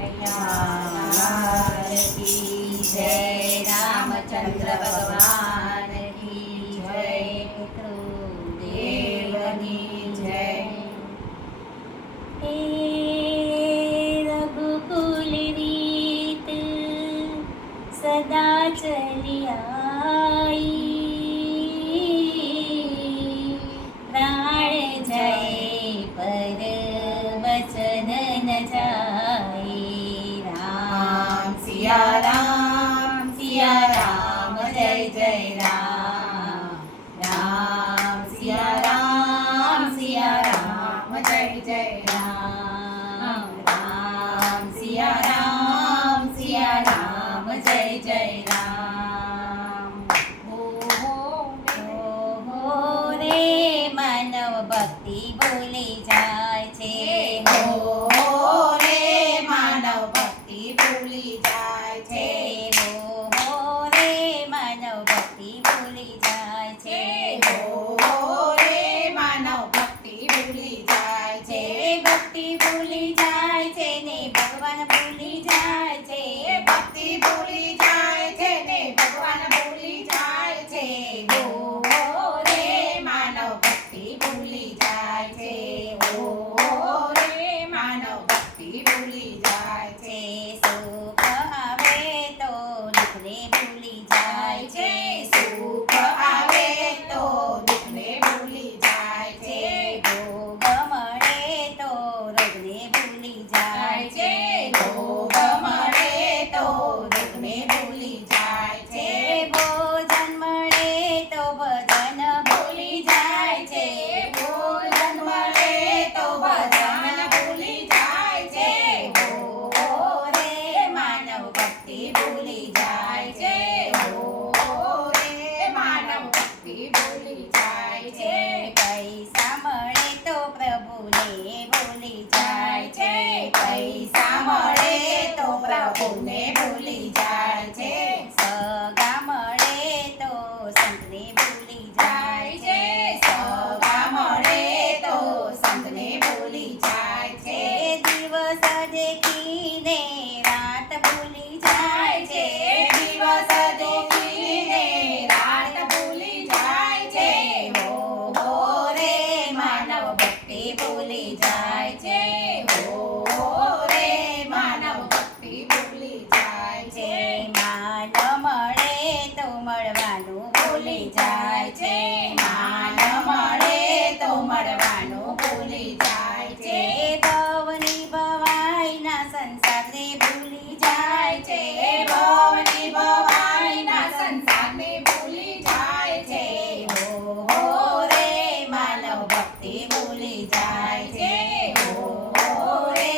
લાલ કી જય, રામચંદ્ર ભગવાન કી જય, દેવની જય. હે રઘુકુલ રીત સદા ચલી આઈ, પ્રાણ જાય પર વચન ન જાય. રામ સિયા રામ જય જય રામ. રામ સિયા રામ જય જય રામ. રામ સિયા રામ જય જય રામ. હો રે માનવ ભક્તિ ભૂલી જાય છે. હો રે માનવ ભક્તિ ભૂલી જાય છે. હો રે માનવ ભક્તિ ભૂલી જાય છે. હો રે માનવ ભક્તિ ભૂલી જાય છે. ભક્તિ ભૂલી જાય છે ને ભગવાન ભૂલી જાય છે. ભક્તિ ભૂલી જાય છે ને ભગવાન ભૂલી જાય છે. હો રે માનવ ભક્તિ ભૂલી જાય છે. હો રે માનવ ભક્તિ ભૂલી જાય છે. સુખ આવે તો દુઃખને ભૂલી જાય છે. સુખ આવે તો દુઃખને ભૂલી જાય છે. ભોગ મળે તો રોગને ભૂલી જાય છે. ભોગ મળે તો દુઃખને ભૂલી જાય છે. ભોજન મળે તો ભજન ભૂલી જાય છે. ભોજન મળે તો ભજન ભૂલી જાય છે. હો રે માનવ ભક્તિ ભૂલી જાય છે. હો રે માનવ ભક્તિ ભૂલી જાય છે. પૈસા મળે તો પ્રભુને ભૂલી જાય છે. પૈસા મળે તો પ્રભુને ભૂલી જાય છે. સગા મળે તો સંતને ભૂલી જાય છે. સગા મળે તો સંતને ભૂલી જાય છે. દિવસ દેખીને રાત ભૂલી જાય છે. દિવસ દેખીને રાત ભૂલી જાય છે. હો રે માનવ ભક્તિ ભૂલી જાય છે. હો રે માનવ ભક્તિ ભૂલી જાય છે. માન મળે તો મળવાનું ભૂલી જાય છે. માન મળે તો મળવાનું ભૂલી જાય છે. ભવની ભવાઈના સંસારને ભૂલી જાય છે. ભવની ભવાઈના સંસારને ભૂલી જાય છે. હો રે માનવ ભક્તિ ભૂલી જાય છે. હો રે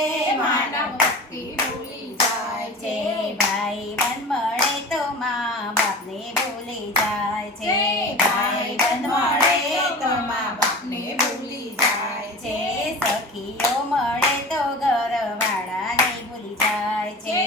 માનવ ભક્તિ ભૂલી જાય છે. ભાઈ બન મળે તો મા બાપને ભૂલી જાય છે. ભાઈ બંધ મળે તો મા બાપને ભૂલી જાય છે. સખીઓ મળે તો ઘરવાળાને ભૂલી જાય છે.